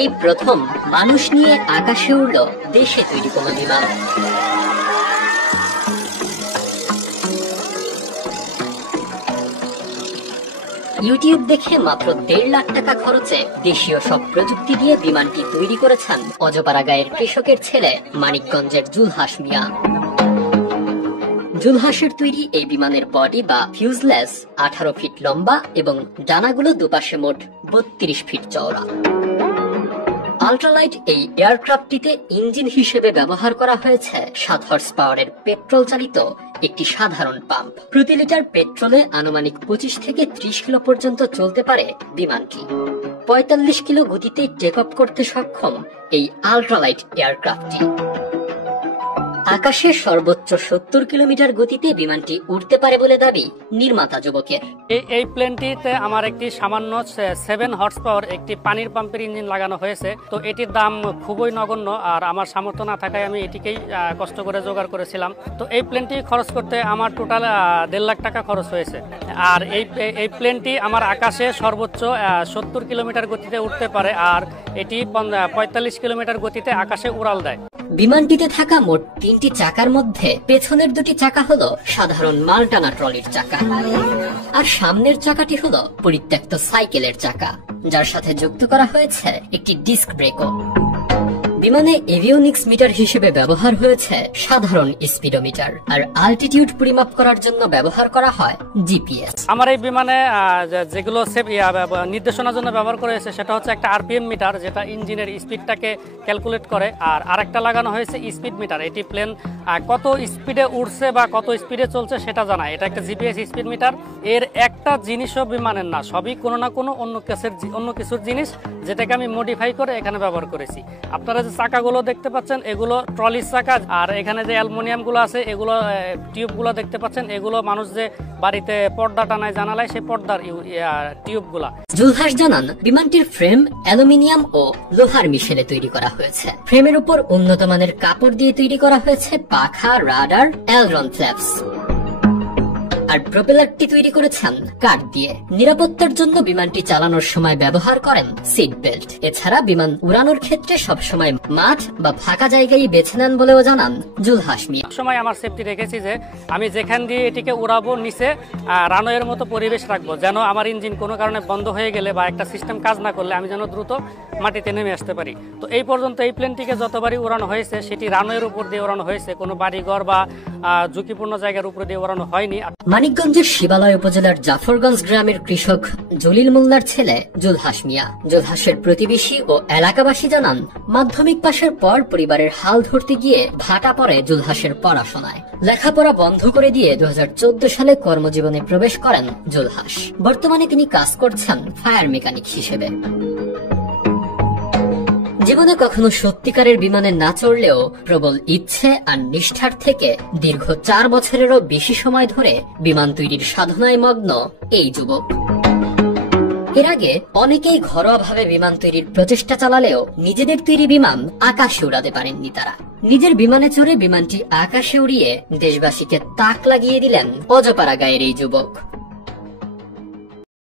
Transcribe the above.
এই প্রথম মানুষ নিয়ে আকাশে উড়ল দেশে তৈরি কোনো বিমান। ইউটিউব দেখে মাত্র 1.5 লাখ টাকা খরচে দেশীয় সব প্রযুক্তি দিয়ে বিমানটি তৈরি করেছেন অজপাড়া গায়ের কৃষকের ছেলে মানিকগঞ্জের জুলহাস মিয়া। জুলহাসের তৈরি এই বিমানের বডি বা ফিউজলেস 18 ফিট লম্বা এবং ডানাগুলো দুপাশে মোট 32 ফিট চওড়া। আল্ট্রালাইট এই এয়ারক্রাফটটিতে ইঞ্জিন হিসেবে ব্যবহার করা হয়েছে 7 হর্স পাওয়ারের পেট্রোল চালিত একটি সাধারণ পাম্প। প্রতি লিটার পেট্রোলে আনুমানিক 25 থেকে 30 কিলো পর্যন্ত চলতে পারে বিমানটি। 45 কিলো গতিতে টেক অফ করতে সক্ষম এই আল্ট্রালাইট এয়ারক্রাফটটি। আকাশে সর্বোচ্চ 70 কিলোমিটার গতিতে বিমানটি উড়তে পারে বলে দাবি নির্মাতা যুবকের। এই প্লেনটিতে আমার একটি সামান্য 7 হর্স পাওয়ার একটি পানির পাম্পের ইঞ্জিন লাগানো হয়েছে। তো এটির দাম খুবই নগণ্য, আর আমার সামর্থ্য না থাকায় আমি এটিকেই কষ্ট করে জোগাড় করেছিলাম। তো এই প্লেনটি খরচ করতে আমার টোটাল 1.5 লাখ টাকা খরচ হয়েছে। আর এই প্লেনটি আমার আকাশে সর্বোচ্চ 70 কিলোমিটার গতিতে উঠতে পারে, আর এটি 45 কিলোমিটার গতিতে আকাশে উড়াল দেয়। বিমানটিতে থাকা মোট 3টি চাকার মধ্যে পেছনের 2টি চাকা হলো সাধারণ মালটানা ট্রলির চাকা, আর সামনের চাকাটি হলো পরিত্যক্ত সাইকেলের চাকা, যার সাথে যুক্ত করা হয়েছে একটি ডিস্ক ব্রেকও। বিমানে এভিওনিক্স মিটার হিসেবে ব্যবহার হয়েছে সাধারণ স্পিডোমিটার, আর অল্টিটিউড পরিমাপ করার জন্য ব্যবহার করা হয় জিপিএস। আমার এই বিমানে যেগুলো নির্দেশনার জন্য ব্যবহার করা হয়েছে সেটা হচ্ছে একটা আরপিএম মিটার, যেটা ইঞ্জিনের স্পিডটাকে ক্যালকুলেট করে, আর আরেকটা লাগানো হয়েছে স্পিড মিটার। এটি প্লেন কত স্পিডে উঠছে বা কত স্পিডে চলছে সেটা জানায়। এটা একটা জিপিএস স্পিড মিটার। এর একটা জিনিসও বিমানের না, সবই কোনো না কোনো অন্য কিছুর জিনিস, যেটাকে আমি মডিফাই করে এখানে ব্যবহার করেছি। আপনারা যে চাকাগুলো দেখতে পাচ্ছেন এগুলো ট্রলির চাকা, আর এখানে যে অ্যালুমিনিয়াম গুলো আছে এগুলো টিউবগুলো দেখতে পাচ্ছেন, এগুলো মানুষ যে বাড়িতে পর্দা টানায় জানালায় সেই পর্দার টিউবগুলা। জুলহাস জানান বিমানটির ফ্রেম অ্যালুমিনিয়াম ও লোহার মিশেলে তৈরি করা হয়েছে। ফ্রেমের উপর উন্নত মানের কাপড় দিয়ে তৈরি করা হয়েছে পাখা, রাডার, অ্যালরন ফ্ল্যাপস, আর প্রপেলারটি তৈরি করেছেন কাঠ দিয়ে। নিরাপত্তার জন্য বিমানটি চালানোর সময় ব্যবহার করেন সিট বেল্ট। এছাড়া বিমান উড়ানোর ক্ষেত্রে সবসময় মাঠ বা ফাঁকা জায়গায় বেছে নেন বলেও জানান জুলহাস মিয়া। সময় আমার সেফটি রেখেছি যে আমি যেখান দিয়ে এটিকে উড়াবো নিচে রানওয়ের মতো পরিবেশ রাখবো, যেন আমার ইঞ্জিন কোনো কারণে বন্ধ হয়ে গেলে বা একটা সিস্টেম কাজ না করলে আমি যেন দ্রুত মাটিতে নেমে আসতে পারি। তো এই পর্যন্ত এই প্লেনটিকে যতবারই উড়ানো হয়েছে সেটি রানওয়ের উপর দিয়ে উড়ানো হয়েছে, কোনো বাড়িঘর বা ঝুঁকিপূর্ণ জায়গার উপর দিয়ে উড়ানো হয়নি। মানিকগঞ্জের শিবালয় উপজেলার জাফরগঞ্জ গ্রামের কৃষক জলিল মোল্লার ছেলে জুলহাস মিয়া। জুলহাসের প্রতিবেশী ও এলাকাবাসী জানান মাধ্যমিক পাশের পর পরিবারের হাল ধরতে গিয়ে ভাটা পড়ে জুলহাসের পড়াশোনায়। লেখাপড়া বন্ধ করে দিয়ে 2014 সালে কর্মজীবনে প্রবেশ করেন জুলহাস। বর্তমানে তিনি কাজ করছেন ফায়ার মেকানিক হিসেবে। জীবনে কখনো সত্যিকারের বিমানে না চড়লেও প্রবল ইচ্ছে আর নিষ্ঠার থেকে দীর্ঘ 4 বছরেরও বেশি সময় ধরে বিমান তৈরির সাধনায় মগ্ন এই যুবক। এর আগে অনেকেই ঘরোয়াভাবে বিমান তৈরির প্রচেষ্টা চালালেও নিজেদের তৈরি বিমান আকাশে উড়াতে পারেননি তারা। নিজের বিমানে চড়ে বিমানটি আকাশে উড়িয়ে দেশবাসীকে তাক লাগিয়ে দিলেন অজপাড়া গায়ের এই যুবক।